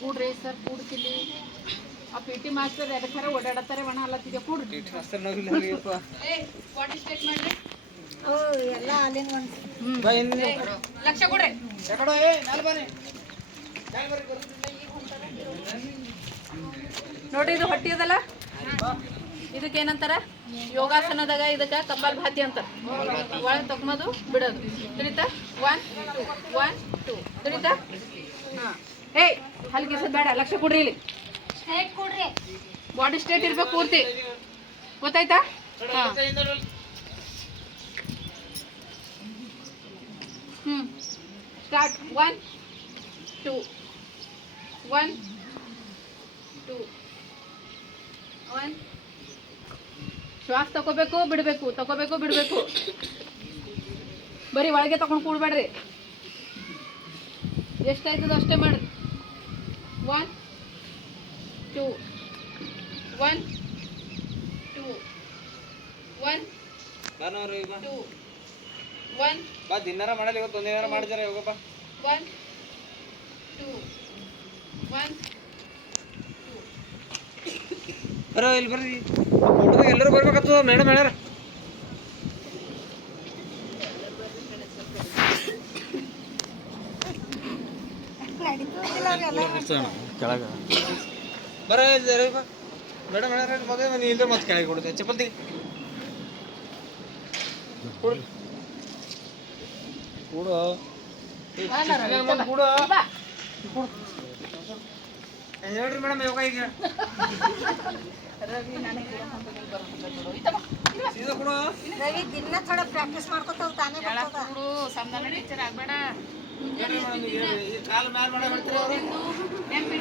ಕೂಡ್ರಿ sir ಕೂಡ್ತಿಲ್ಲಿ ಆ P T master ಎದಕ್ಕಾರ ಓಡಾಡತ್ತಾರೆ ಒಣ ಅಲ್ಲತ್ತಿದೆ ಕೂಡ್ರಿ ಎಲ್ಲ ಲಕ್ಷ ಕೊಡ್ರಿ ನೋಡ್ರಿ ಇದು ಹೊಟ್ಟಿ ಅದಲ್ಲ ಇದಕ್ಕೆ ಏನಂತಾರ ಯೋಗಾಸನದಾಗ ಇದಕ್ಕೆ ಕಪಾಲ್ ಭಾತಿ ಅಂತಾರ ಒಳಗೆ ತಗೊಂಬದು ಬಿಡೋದು ತಿಳಿತಾ 1 2 ತಿಳಿತಾ ಏಯ್ ಹಲ್ ಕಿಸದ್ ಬೇಡ ಲಕ್ಷ ಕೊಡ್ರಿ ಇಲ್ಲಿ ಬಾಡಿ ಸ್ಟ್ರೇಟ್ ಇರ್ಬೇಕು ಪೂರ್ತಿ ಗೊತ್ತಾಯ್ತಾ ಸ್ಟಾರ್ಟ್ 1 2 1 2 1 ಶ್ವಾಸ ತಗೋಬೇಕು ಬಿಡಬೇಕು ಬರೀ ಒಳಗೆ ತಗೊಂಡು ಕೂಡ್ಬೇಡ್ರಿ ಎಷ್ಟಾಯ್ತದ ಅಷ್ಟೇ ಮಾಡ್ರಿ 1 2 1 2 1 2 1 ಬಾ ದಿನಾರ ಮಾಡಲ್ಲ ಇವತ್ತು ಒಂದಿನಾರ ಮಾಡ್ತಾರ ಹೋಗಪ್ಪ 1 2 1 ಬರೋ ಇಲ್ಲಿ ಬರ್ರಿ ಎಲ್ಲರೂ ಬರ್ಬೇಕತ್ತು ಮೇಡಮ್ ಹೇಳ್ಯಾರ ಬರ ಮೇಡಮ್ ಹೇಳ್ಯಾರ ಮದುವೆ ಮನೆ ಇಲ್ಲದ್ರೆ ಮತ್ತೆ ಕೆಳಗೆ ಕೊಡುತ್ತೆ ಚಪ್ಪಲ್ತಿ ಕೂಡ ಹೇಳ್ರಿ ಮೇಡಮ್ ಯೋಗ ಈಗ ರವಿ ನನಗೆ ರವಿ ದಿನ ಥೋಡ ಪ್ರಾಕ್ಟೀಸ್ ಮಾಡ್ಕೊತಾವ ತಾನೇ ಕೊಡು ಸಮಾಧಾನ ಟೀಚರ್ ಆಗ್ಬೇಡ ಕಾಲು ಮ್ಯಾಲ್ ಮಾಡೋ ಹೇಳ್ತಾರೆ ಅವರು